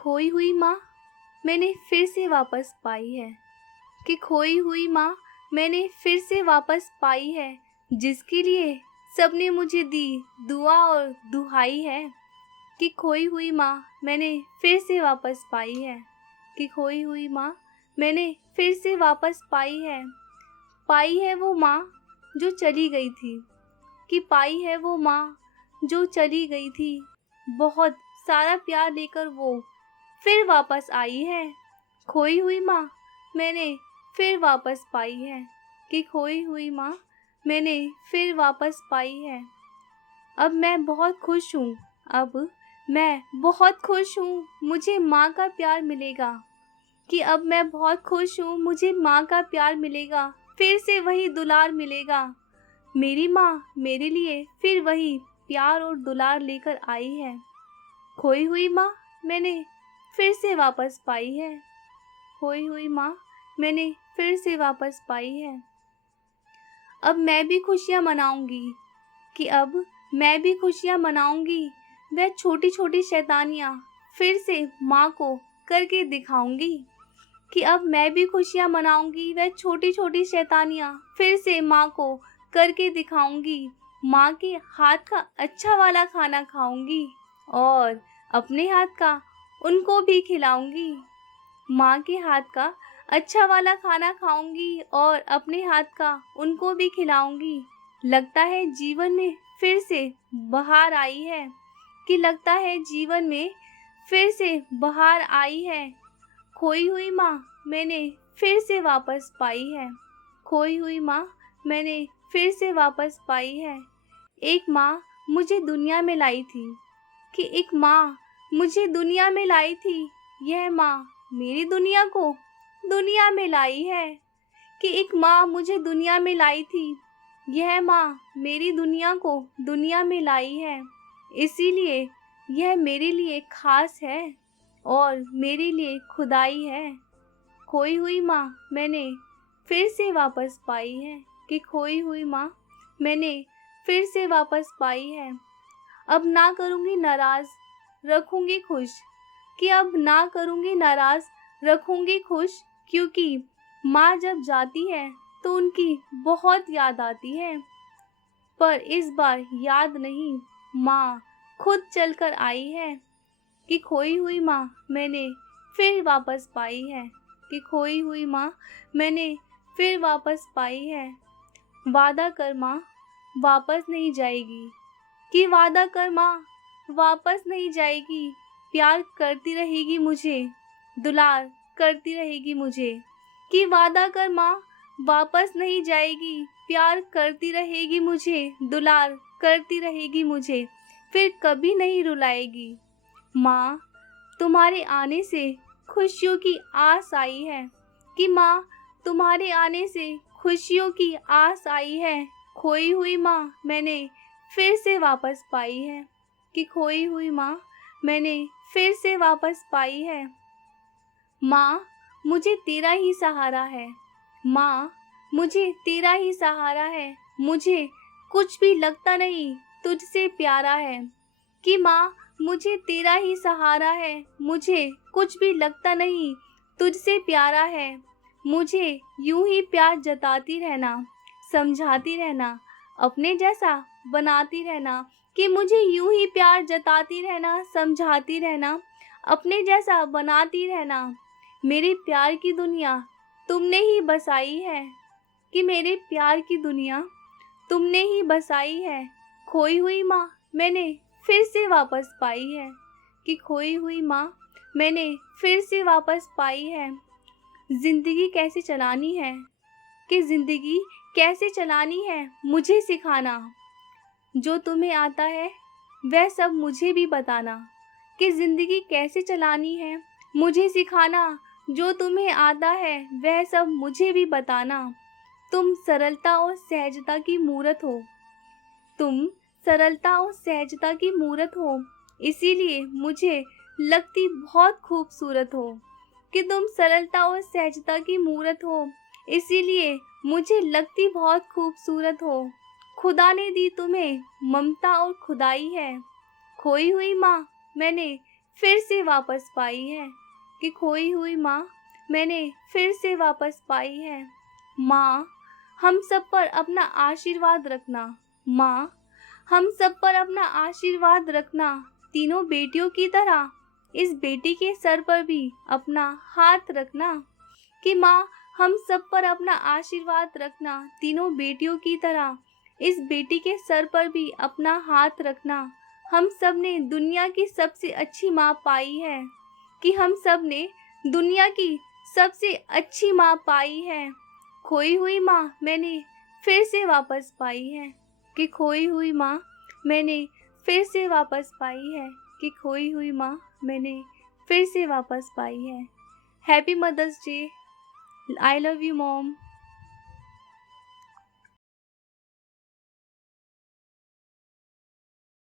खोई हुई माँ मैंने फिर से वापस पाई है। कि खोई हुई माँ मैंने फिर से वापस पाई है। जिसके लिए सबने मुझे दी दुआ और दुहाई है। कि खोई हुई माँ मैंने फिर से वापस पाई है। कि खोई हुई माँ मैंने फिर से वापस पाई है। पाई है वो माँ जो चली गई थी। कि पाई है वो माँ जो चली गई थी। बहुत सारा प्यार लेकर वो फिर वापस आई है। खोई हुई माँ मैंने फिर वापस पाई है। कि खोई हुई माँ मैंने फिर वापस पाई है। अब मैं बहुत खुश हूँ। अब मैं बहुत खुश हूँ, मुझे माँ का प्यार मिलेगा। कि अब मैं बहुत खुश हूँ, मुझे माँ का प्यार मिलेगा। फिर से वही दुलार मिलेगा। मेरी माँ मेरे लिए फिर वही प्यार और दुलार लेकर आई है। खोई हुई माँ मैंने फिर से वापस पाई है। खोई हुई माँ मैंने फिर से वापस पाई है। अब मैं भी खुशियाँ मनाऊंगी। कि अब मैं भी खुशियाँ मनाऊंगी। वह छोटी छोटी शैतानियाँ फिर से माँ को करके दिखाऊंगी। कि अब मैं भी खुशियाँ मनाऊंगी। वह छोटी छोटी शैतानियाँ फिर से माँ को करके दिखाऊंगी। माँ के हाथ का अच्छा वाला खाना खाऊंगी और अपने हाथ का उनको भी खिलाऊंगी। माँ के हाथ का अच्छा वाला खाना खाऊंगी और अपने हाथ का उनको भी खिलाऊंगी। लगता है जीवन में फिर से बहार आई है। कि लगता है जीवन में फिर से बहार आई है। खोई हुई माँ मैंने फिर से वापस पाई है। खोई हुई माँ मैंने फिर से वापस पाई है। एक माँ मुझे दुनिया में लाई थी। कि एक माँ मुझे दुनिया में लाई थी। यह माँ मेरी दुनिया को दुनिया में लाई है। कि एक माँ मुझे दुनिया में लाई थी। यह माँ मेरी दुनिया को दुनिया में लाई है। इसीलिए यह मेरे लिए खास है और मेरे लिए खुदाई है। खोई हुई माँ मैंने फिर से वापस पाई है। कि खोई हुई माँ मैंने फिर से वापस पाई है। अब ना करूँगी नाराज, रखूँगी खुश। कि अब ना करूँगी नाराज, रखूँगी खुश। क्योंकि माँ जब जाती है तो उनकी बहुत याद आती है। पर इस बार याद नहीं, माँ खुद चलकर आई है। कि खोई हुई माँ मैंने फिर वापस पाई है। कि खोई हुई माँ मैंने फिर वापस पाई है। वादा कर माँ वापस नहीं जाएगी। कि वादा कर माँ वापस नहीं जाएगी। प्यार करती रहेगी मुझे, दुलार करती रहेगी मुझे। कि वादा कर माँ वापस नहीं जाएगी। प्यार करती रहेगी मुझे, दुलार करती रहेगी मुझे। फिर कभी नहीं रुलाएगी। माँ तुम्हारे आने से खुशियों की आस आई है। कि माँ तुम्हारे आने से खुशियों की आस आई है। खोई हुई माँ मैंने फिर से वापस पाई है। कि खोई हुई माँ मैंने फिर से वापस पाई है। माँ मुझे तेरा ही सहारा है। माँ मुझे तेरा ही सहारा है। मुझे कुछ भी लगता नहीं, तुझसे प्यारा है। कि माँ मुझे तेरा ही सहारा है। मुझे कुछ भी लगता नहीं, तुझसे प्यारा है। मुझे यूं ही प्यार जताती रहना, समझाती रहना, अपने जैसा बनाती रहना। कि मुझे यूं ही प्यार जताती रहना, समझाती रहना, अपने जैसा बनाती रहना। मेरे प्यार की दुनिया तुमने ही बसाई है। कि मेरे प्यार की दुनिया तुमने ही बसाई है। खोई हुई माँ मैंने फिर से वापस पाई है। कि खोई हुई माँ मैंने फिर से वापस पाई है। जिंदगी कैसे चलानी है, कि जिंदगी कैसे चलानी है मुझे सिखाना। जो तुम्हें आता है वह सब मुझे भी बताना। कि जिंदगी कैसे चलानी है मुझे सिखाना। जो तुम्हें आता है वह सब मुझे भी बताना। तुम सरलता और सहजता की मूरत हो। तुम सरलता और सहजता की मूरत हो। इसीलिए मुझे लगती बहुत खूबसूरत हो। कि तुम सरलता और सहजता की मूरत हो, इसीलिए मुझे लगती बहुत खूबसूरत हो। खुदा ने दी तुम्हें ममता और खुदाई है। खोई हुई माँ मैंने फिर से वापस पाई है, कि खोई हुई माँ मैंने फिर से वापस पाई है। माँ, हम सब पर अपना आशीर्वाद रखना। माँ, हम सब पर अपना आशीर्वाद रखना। तीनों बेटियों की तरह इस बेटी के सर पर भी अपना हाथ रखना, कि माँ, हम सब पर अपना आशीर्वाद रखना। तीनों बेटियों की तरह इस बेटी के सर पर भी अपना हाथ रखना। हम सब ने दुनिया की सबसे अच्छी माँ पाई है, कि हम सब ने दुनिया की सबसे अच्छी माँ पाई है। खोई हुई माँ मैंने फिर से वापस पाई है, कि खोई हुई माँ मैंने फिर से वापस पाई है, कि खोई हुई माँ मैंने फिर से वापस पाई है। Happy mother's day. I love you, Mom.